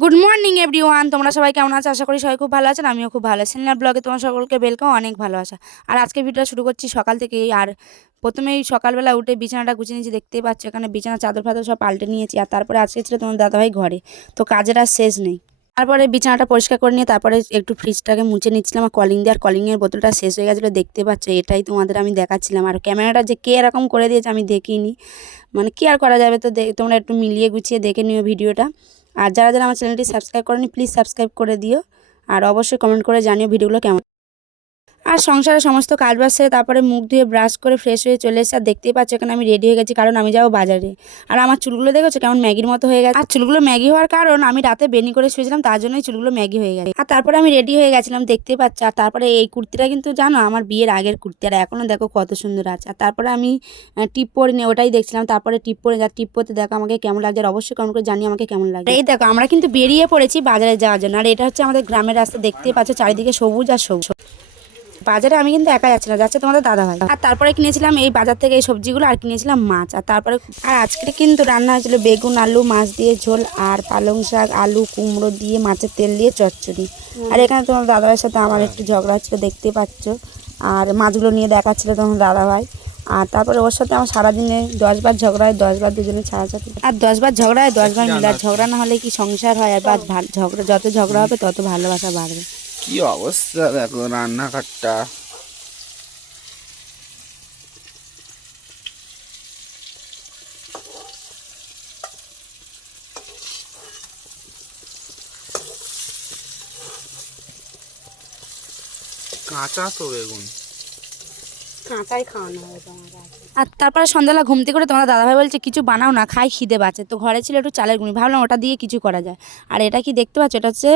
Good morning everyone, তোমরা সবাই কেমন আছো? আশা করি সবাই খুব ভালো আছেন। আমিও খুব ভালো আছি। সিনিয়র ব্লগে তোমার সকলকে ওয়েলকাম, অনেক ভালোবাসা। আর আজকে ভিডিওটা শুরু করছি সকাল থেকেই। আর প্রথমেই সকালবেলা উঠে বিছানাটা গুছিয়ে নিয়েছি, দেখতেই পাচ্ছ এখানে বিছানা চাদর ফাদর সব পাল্টে নিয়েছি। আর তারপরে আজকে ছিল তোমার দাদাভাই ঘরে, তো কাজের আর শেষ নেই। তারপরে বিছানাটা পরিষ্কার করে নিয়ে তারপরে একটু ফ্রিজটাকে মুছে নিচ্ছিলাম। আর কলিং দিয়ে, আর কলিংয়ের বোতলটা শেষ হয়ে গেছিলো, দেখতে পাচ্ছ। এটাই তোমাদের আমি দেখাচ্ছিলাম। আর ক্যামেরাটা যে কে এরকম করে দিয়েছে আমি দেখিনি, মানে কি আর করা যাবে। তো তোমরা একটু মিলিয়ে গুছিয়ে দেখে নিও ভিডিওটা। আর যারা যারা আমার চ্যানেলটি সাবস্ক্রাইব করেনি প্লিজ সাবস্ক্রাইব করে দিও। আর অবশ্যই কমেন্ট করে জানিও ভিডিওগুলো কেমন। আর সংসারের সমস্ত কাজবাজ সেরে তারপরে মুখ ধুয়ে ব্রাশ করে ফ্রেশ হয়ে চলে এসে, আর দেখতেই পাচ্ছ এখানে আমি রেডি হয়ে গেছি, কারণ আমি যাবো বাজারে। আর আমার চুলগুলো দেখেছো কেমন ম্যাগির মতো হয়ে গেছে। আর চুলগুলো ম্যাগি হওয়ার কারণ আমি রাতে বেনি করে শুয়েছিলাম, তার জন্যই চুলগুলো ম্যাগি হয়ে গেছে। আর তারপরে আমি রেডি হয়ে গেছিলাম, দেখতেই পাচ্ছ। আর তারপরে এই কুর্তিটা কিন্তু জানো আমার বিয়ের আগের কুর্তি, আর এখনও দেখো কত সুন্দর আছে। আর তারপরে আমি টিপ পরে নিয়ে ওটাই দেখছিলাম। তারপরে টিপ পরে টিপ পরতে দেখো আমাকে কেমন লাগছে, আর অবশ্যই কমেন্ট করে জানিয়ে আমাকে কেমন লাগে। এই দেখো আমরা কিন্তু বেরিয়ে পড়েছি বাজারে যাওয়ার জন্য। আর এটা হচ্ছে আমাদের গ্রামের রাস্তা, দেখতেই পাচ্ছ চারিদিকে সবুজ আর সবুজ। বাজারে আমি কিন্তু একা যাচ্ছি না, যাচ্ছে তোমাদের দাদা ভাই। আর তারপরে কিনেছিলাম এই বাজার থেকে এই সবজিগুলো, আর কিনেছিলাম মাছ। আর তারপরে আজকে কিন্তু রান্না হয়েছিল বেগুন আলু মাছ দিয়ে ঝোল, আর পালং শাক আলু কুমড়ো দিয়ে মাছের তেল দিয়ে চচ্চড়ি। আর এখানে তোমার দাদা ভাইয়ের সাথে আমার একটু ঝগড়া হচ্ছিলো, দেখতেই পাচ্ছ। আর মাছগুলো নিয়ে দেখাচ্ছিলো তোমার দাদা ভাই। আর তারপরে ওর সাথে আমার সারাদিনে 10 বার ঝগড়া হয়, 10 বার দুজনে ছাড়াছাড়ি। আর 10 বার ঝগড়া হয়, 10 বার মিলার। ঝগড়া না হলে কি সংসার হয়? আর ঝগড়া যত ঝগড়া হবে তত ভালোবাসা বাড়বে। কি অবস্থা দেখো রান্নাঘরটা। কাঁচা তো বেগুন, কাঁচাই খাওয়ানো হবে তোমার। আর তারপরে সন্ধ্যাবেলা ঘুম থেকে করে তোমার দাদাভাই বলছে কিছু বানাও না, খাই খিদে বাঁচে। তো ঘরে ছিল একটু চালের গুঁড়ি, ভাবলাম ওটা দিয়ে কিছু করা যায়। আর এটা কি দেখতে পাচ্ছ, এটা হচ্ছে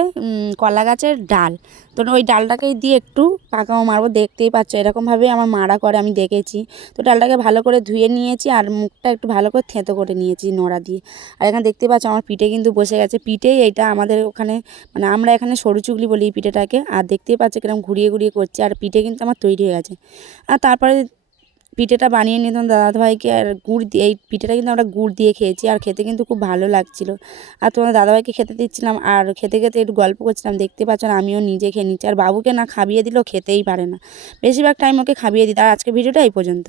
কলা গাছের ডাল। তো ওই ডালটাকেই দিয়ে একটু পাকাও মারবো, দেখতেই পাচ্ছ এরকমভাবেই আমার মারা করে, আমি দেখেছি। তো ডালটাকে ভালো করে ধুয়ে নিয়েছি, আর মুখটা একটু ভালো করে থেঁতো করে নিয়েছি নোড়া দিয়ে। আর এখানে দেখতে পাচ্ছ আমার পিঠে কিন্তু বসে গেছে। পিঠেই এইটা আমাদের ওখানে, মানে আমরা এখানে সরু চুগলি বলি এই পিঠেটাকে। আর দেখতেই পাচ্ছ কিরকম ঘুরিয়ে ঘুরিয়ে করছে, আর পিঠে কিন্তু আমার তৈরি হয়ে গেছে। আর তারপরে পিঠেটা বানিয়ে নিতাম দাদাভাইকে, আর গুড় দিয়ে, এই পিঠেটা কিন্তু আমরা গুড় দিয়ে খেয়েছি, আর খেতে কিন্তু খুব ভালো লাগছিল। আর তোমার দাদাভাইকে খেতে দিচ্ছিলাম, আর খেতে খেতে একটু গল্প করছিলাম, দেখতে পাচ্ছ। আর আমিও নিজে খেয়ে নিচ্ছি। আর বাবুকে না খাবিয়ে দিলেও খেতেই পারে না, বেশিরভাগ টাইম ওকে খাবিয়ে দিই। আর আজকে ভিডিওটা এই পর্যন্ত।